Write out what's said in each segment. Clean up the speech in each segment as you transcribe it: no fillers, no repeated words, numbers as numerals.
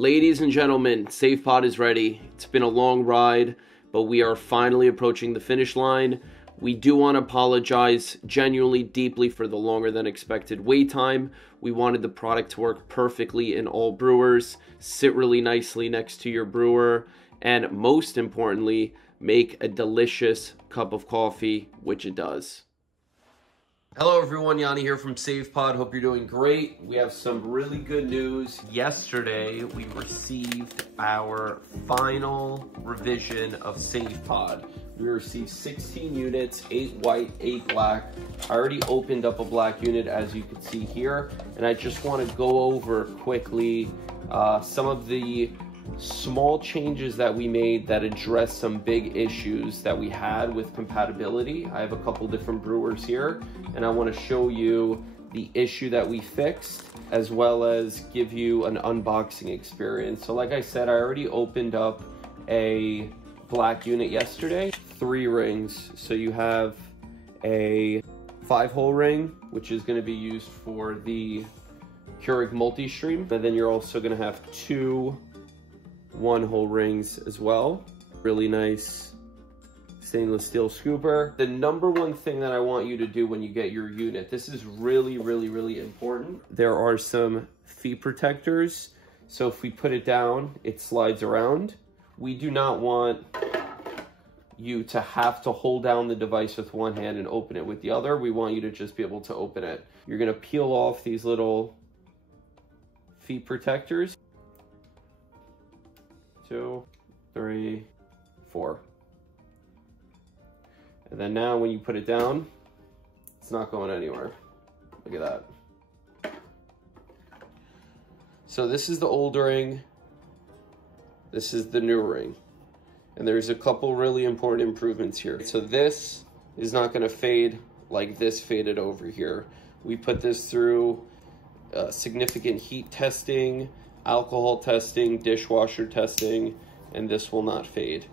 Ladies and gentlemen, SavePod is ready. It's been a long ride, but we are finally approaching the finish line. We do want to apologize genuinely deeply for the longer than expected wait time. We wanted the product to work perfectly in all brewers, sit really nicely next to your brewer, and most importantly, make a delicious cup of coffee, which it does. Hello everyone, Yanni here from SavePod. Hope you're doing great. We have some really good news. Yesterday, we received our final revision of SavePod. We received 16 units, 8 white, 8 black. I already opened up a black unit, as you can see here, and I just want to go over quickly some of the small changes that we made that address some big issues that we had with compatibility. I have a couple different brewers here, and I want to show you the issue that we fixed, as well as give you an unboxing experience. So like I said, I already opened up a black unit yesterday, 3 rings. So you have a 5-hole ring, which is going to be used for the Keurig multi-stream, and then you're also going to have 2 1-hole rings as well. Really nice stainless steel scooper. The number one thing that I want you to do when you get your unit, this is really important. There are some feet protectors. So if we put it down, it slides around. We do not want you to have to hold down the device with one hand and open it with the other. We want you to just be able to open it. You're gonna peel off these little feet protectors. 2, 3, 4. And then now when you put it down, it's not going anywhere. Look at that. So this is the old ring. This is the new ring. And there's a couple really important improvements here. So this is not going to fade like this faded over here. We put this through significant heat testing, alcohol testing, dishwasher testing, and this will not fade.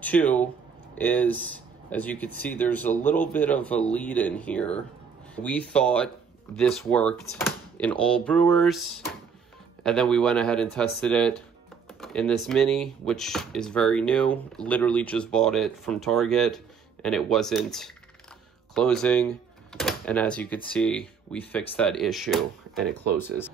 2 is, as you can see, there's a little bit of a lead in here. We thought this worked in all brewers, and then we went ahead and tested it in this mini, which is very new. Literally just bought it from Target, and it wasn't closing. And as you can see, we fixed that issue, and it closes.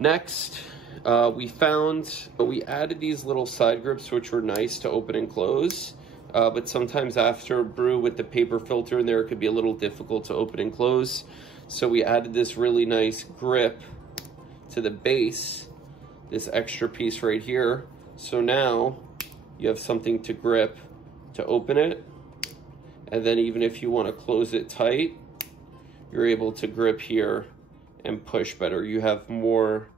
Next, we added these little side grips, which were nice to open and close, but sometimes after a brew with the paper filter in there, it could be a little difficult to open and close. So we added this really nice grip to the base, this extra piece right here. So now you have something to grip to open it. And then even if you want to close it tight, you're able to grip here and push better. You have more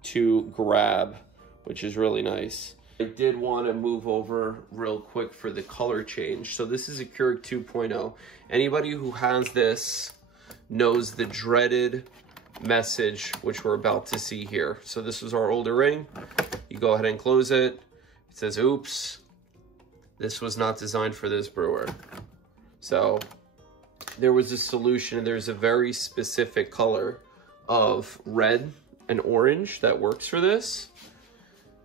to grab, which is really nice. I did want to move over real quick for the color change. So this is a Keurig 2.0. Anybody who has this knows the dreaded message, which we're about to see here. So this was our older ring. You go ahead and close it. It says, oops, this was not designed for this brewer. So there was a solution. There's a very specific color of red and orange that works for this.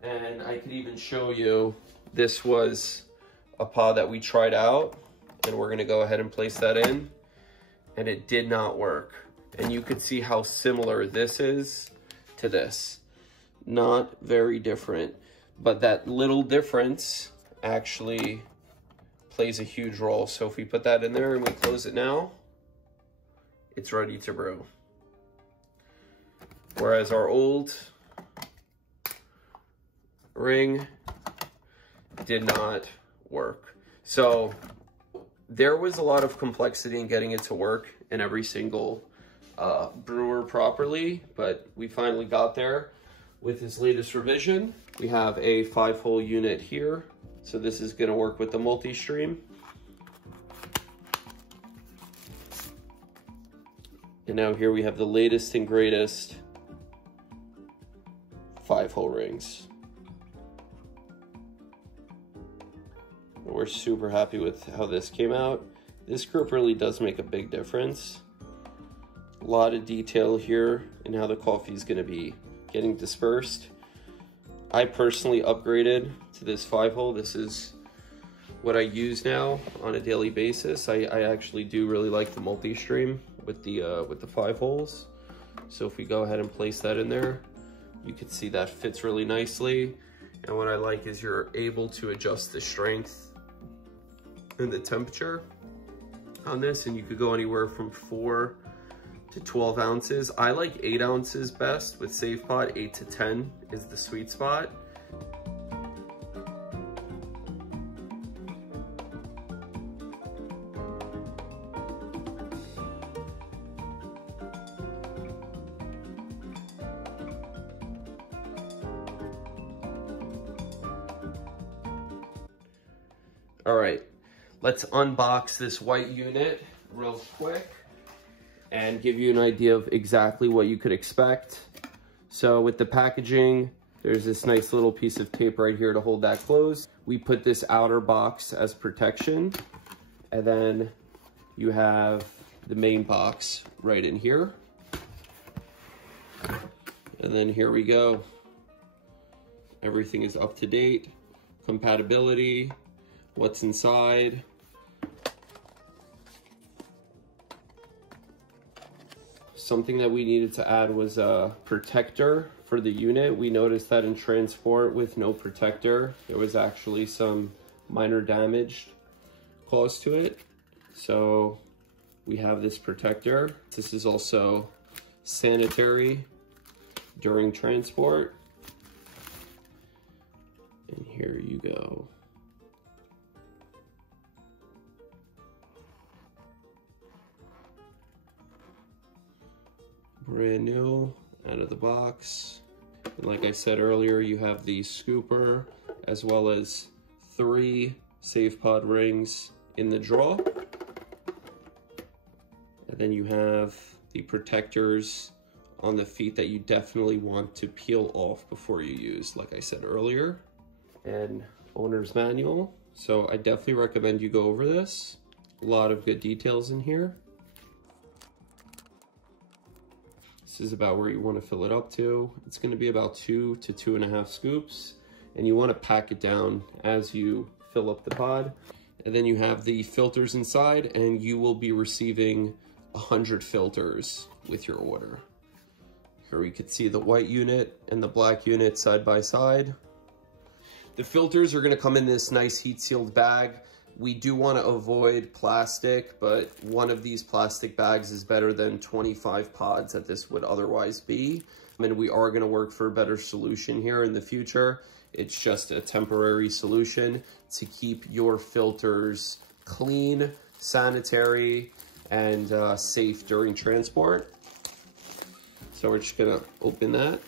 And I could even show you, this was a pod that we tried out, and we're gonna go ahead and place that in, and it did not work. And you could see how similar this is to this. Not very different, but that little difference actually plays a huge role. So if we put that in there and we close it now, it's ready to brew. Whereas our old ring did not work. So there was a lot of complexity in getting it to work in every single brewer properly, but we finally got there with this latest revision. We have a 5-hole unit here. So this is gonna work with the multi-stream. And now here we have the latest and greatest 5-hole rings. We're super happy with how this came out. This grip really does make a big difference. A lot of detail here in how the coffee is going to be getting dispersed. I personally upgraded to this 5-hole. This is what I use now on a daily basis. I actually do really like the multi-stream with the 5 holes. So if we go ahead and place that in there, you can see that fits really nicely. And what I like is you're able to adjust the strength and the temperature on this, and you could go anywhere from 4 to 12 ounces. I like 8 ounces best with SavePod. 8 to 10 is the sweet spot. All right, let's unbox this white unit real quick and give you an idea of exactly what you could expect. So with the packaging, there's this nice little piece of tape right here to hold that closed. We put this outer box as protection, and then you have the main box right in here. And then here we go. Everything is up to date, compatibility, what's inside. Something that we needed to add was a protector for the unit. We noticed that in transport with no protector, there was actually some minor damage caused to it. So we have this protector. This is also sanitary during transport. And here you go. Brand new, out of the box. And like I said earlier, you have the scooper as well as 3 SavePod rings in the drawer. And then you have the protectors on the feet that you definitely want to peel off before you use, like I said earlier. And owner's manual. So I definitely recommend you go over this. A lot of good details in here. This is about where you want to fill it up to. It's going to be about 2 to 2.5 scoops, and you want to pack it down as you fill up the pod. And then you have the filters inside, and you will be receiving 100 filters with your order. Here we could see the white unit and the black unit side by side. The filters are going to come in this nice heat sealed bag. We do want to avoid plastic, but one of these plastic bags is better than 25 pods that this would otherwise be. And we are going to work for a better solution here in the future. It's just a temporary solution to keep your filters clean, sanitary, and safe during transport. So we're just going to open that.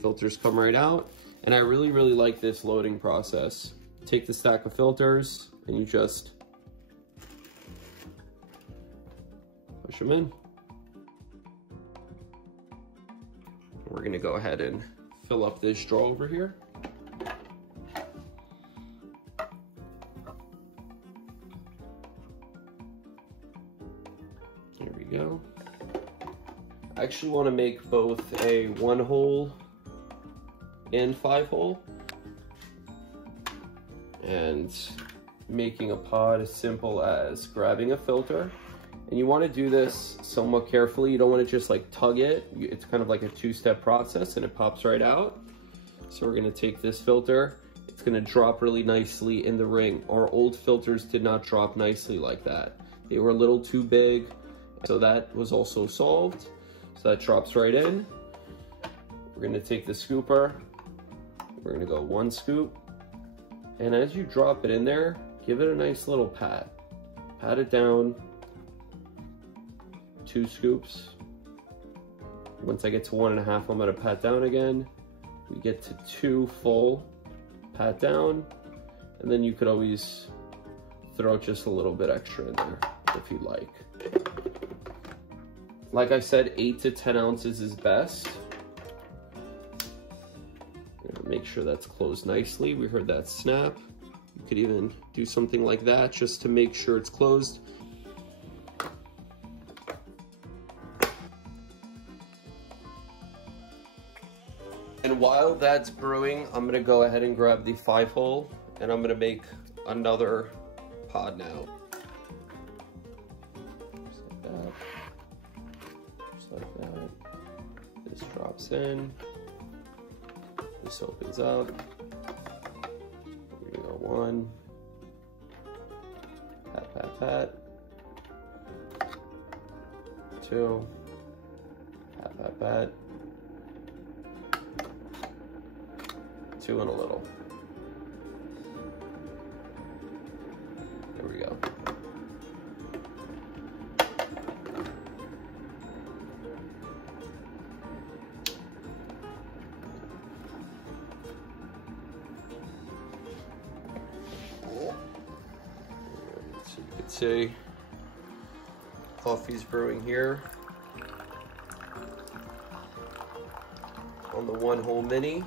Filters come right out. And I really like this loading process. Take the stack of filters, and you just push them in. We're gonna go ahead and fill up this drawer over here. There we go. I actually want to make both a 1-hole and 5-hole. And making a pod as simple as grabbing a filter. And you want to do this somewhat carefully. You don't want to just like tug it. It's kind of like a 2-step process, and it pops right out. So we're going to take this filter. It's going to drop really nicely in the ring. Our old filters did not drop nicely like that. They were a little too big. So that was also solved. So that drops right in. We're going to take the scooper. We're going to go 1 scoop. And as you drop it in there, give it a nice little pat. Pat it down. 2 scoops. Once I get to 1.5, I'm gonna pat down again. We get to 2 full, pat down, and then you could always throw just a little bit extra in there if you'd like. Like I said, 8 to 10 ounces is best. Make sure that's closed nicely. We heard that snap. You could even do something like that just to make sure it's closed. And while that's brewing, I'm gonna go ahead and grab the 5-hole and I'm gonna make another pod now. Just like that. Just like that. This drops in. This opens up. Here we go, 1. Pat, pat, pat. 2. Pat, pat, pat. 2 and a little. There we go. So you can see coffee's brewing here on the 1-hole mini.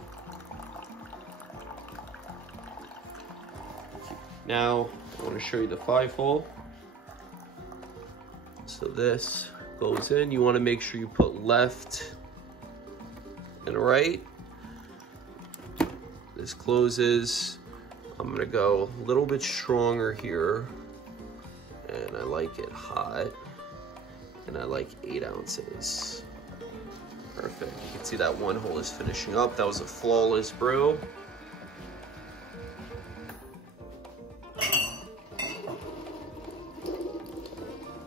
Now I want to show you the 5-hole. So this goes in. You want to make sure you put left and right. This closes. I'm gonna go a little bit stronger here, and I like it hot, and I like 8 ounces. Perfect. You can see that 1 hole is finishing up. That was a flawless brew.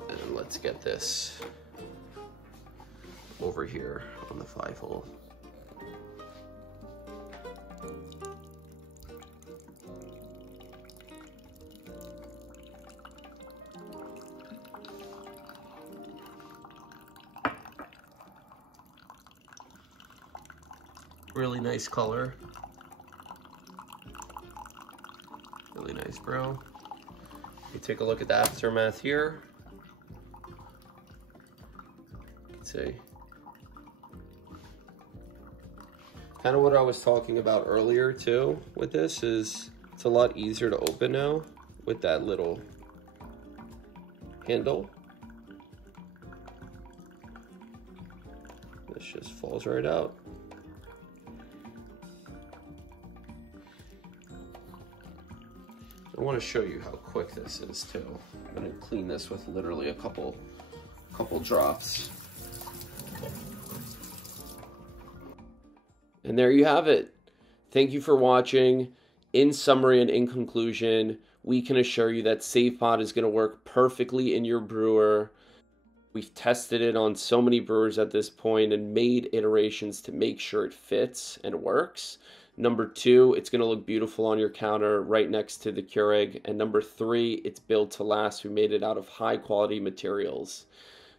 And let's get this over here on the 5-hole. Really nice color. Really nice brew. You take a look at the aftermath here. You can see. Kind of what I was talking about earlier too with this is it's a lot easier to open now with that little handle. This just falls right out. I want to show you how quick this is too. I'm going to clean this with literally a couple drops. And there you have it. Thank you for watching. In summary and in conclusion, we can assure you that SavePod is going to work perfectly in your brewer. We've tested it on so many brewers at this point and made iterations to make sure it fits and works. Number 2, it's going to look beautiful on your counter right next to the Keurig. And number 3, it's built to last. We made it out of high quality materials.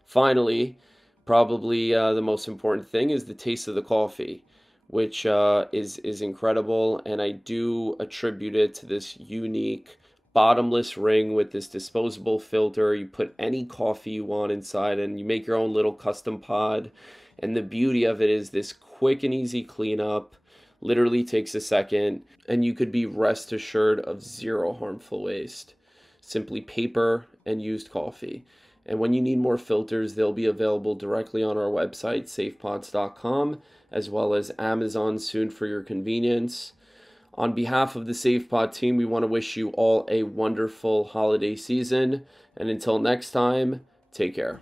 Finally, probably the most important thing is the taste of the coffee, which is incredible. And I do attribute it to this unique bottomless ring with this disposable filter. You put any coffee you want inside and you make your own little custom pod. And the beauty of it is this quick and easy cleanup. Literally takes a second, and you could be rest assured of 0 harmful waste. Simply paper and used coffee. And when you need more filters, they'll be available directly on our website, savepods.com, as well as Amazon soon for your convenience. On behalf of the SavePod team, we want to wish you all a wonderful holiday season. And until next time, take care.